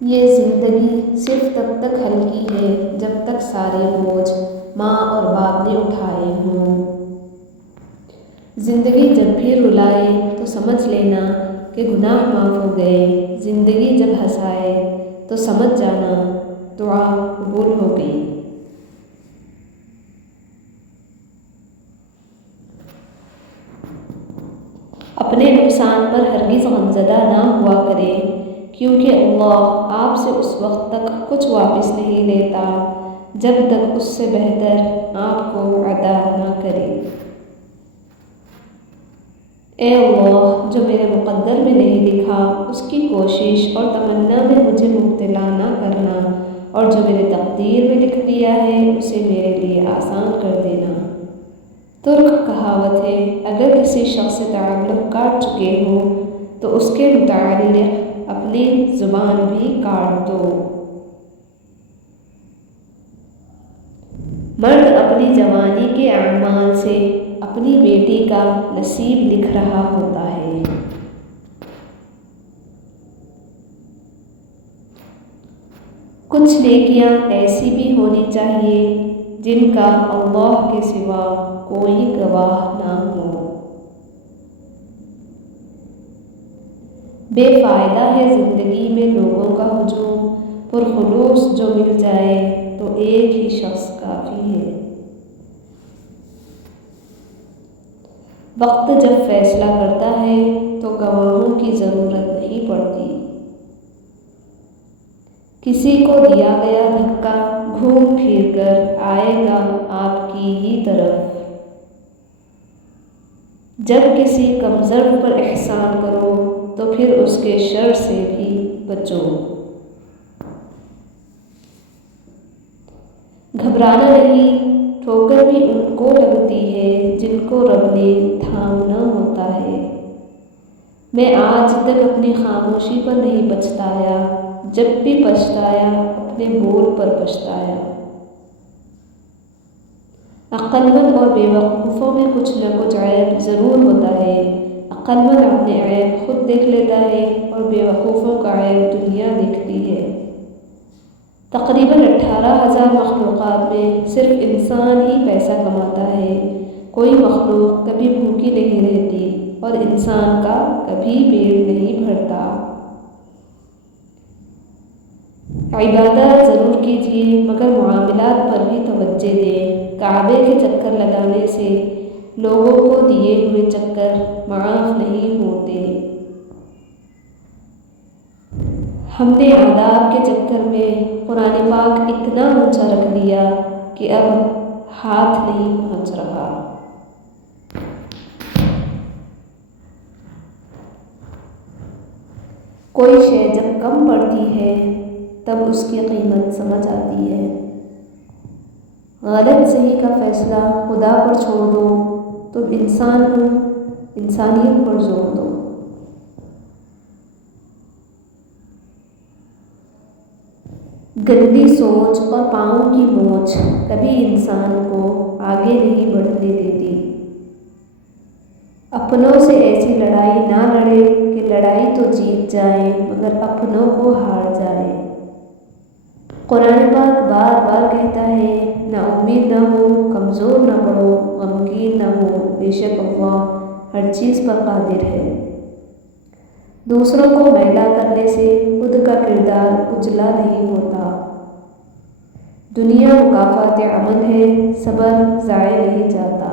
یہ زندگی صرف تب تک ہلکی ہے جب تک سارے بوجھ ماں اور باپ نے اٹھائے ہوں۔ زندگی جب بھی رلائے تو سمجھ لینا کہ گناہ معاف ہو گئے، زندگی جب ہنسائے تو سمجھ جانا دعا قبول ہو گئی۔ اپنے نقصان پر ہرگز غمزدہ نہ ہوا کریں، کیونکہ اللہ آپ سے اس وقت تک کچھ واپس نہیں لیتا جب تک اس سے بہتر آپ کو عطا نہ کرے۔ اے اللہ، جو میرے مقدر میں نہیں لکھا اس کی کوشش اور تمنا میں مجھے مبتلا نہ کرنا، اور جو میرے تقدیر میں لکھ دیا ہے اسے میرے لیے آسان کر دینا۔ ترک کہاوت ہے، اگر کسی شخص سے تعلق کاٹ چکے ہو تو اس کے متعلق اپنی زبان بھی کاٹ دو۔ مرد اپنی جوانی کے اعمال سے اپنی بیٹی کا نصیب لکھ رہا ہوتا ہے۔ کچھ نیکیاں ایسی بھی ہونی چاہیے جن کا اللہ کے سوا کوئی گواہ نہ ہو۔ بے فائدہ ہے زندگی میں لوگوں کا ہجوم، پرخلوص جو مل جائے تو ایک ہی شخص کافی ہے۔ وقت جب فیصلہ کرتا ہے تو گواہوں کی ضرورت نہیں پڑتی۔ کسی کو دیا گیا دھکا گھوم پھر کر آئے گا آپ کی ہی طرف۔ جب کسی کمزور پر احسان کرو تو پھر اس کے شر سے بھی بچو۔ گھبرانا نہیں، ٹھوکر بھی ان کو لگتی ہے جن کو رب نے تھامنا ہوتا ہے۔ میں آج تک اپنی خاموشی پر نہیں پچھتایا، جب بھی پچھتایا اپنے بول پر پچھتایا۔ عقل مند اور بے وقوفوں میں کچھ نہ کچھ عیب ضرور ہوتا ہے۔ عقل مند اپنے عیب خود دیکھ لیتا ہے اور بے وقوفوں کا عیب دنیا دیکھتی ہے۔ تقریباً 18,000 مخلوقات میں صرف انسان ہی پیسہ کماتا ہے۔ کوئی مخلوق کبھی بھوکی نہیں رہتی اور انسان کا کبھی پیٹ نہیں بھرتا۔ عبادات ضرور کیجیے مگر معاملات پر بھی توجہ دیں۔ کعبے کے چکر لگانے سے لوگوں کو دیے ہوئے چکر معاف نہیں ہوتے۔ ہم نے آداب کے چکر میں قرآن پاک اتنا اونچا رکھ دیا کہ اب ہاتھ نہیں پہنچ رہا۔ کوئی شے جب کم پڑتی ہے تب اس کی قیمت سمجھ آتی ہے۔ غلط صحیح کا فیصلہ خدا پر چھوڑ دو، تم انسان ہو، انسانیت پر زور دو۔ گندی سوچ اور پاؤں کی موچ کبھی انسان کو آگے نہیں بڑھنے دیتی۔ اپنوں سے ایسی لڑائی نہ لڑے کہ لڑائی تو جیت جائے مگر اپنوں کو ہار جائے۔ قرآن پاک بار بار کہتا ہے، نا امید نہ ہو، کمزور نہ پڑو، غمگین نہ ہو، بے شک اللہ ہر چیز پر قادر ہے۔ دوسروں کو میلا کرنے سے خود کا کردار اجلا نہیں ہوتا۔ دنیا مکافات عمل ہے، صبر ضائع نہیں جاتا۔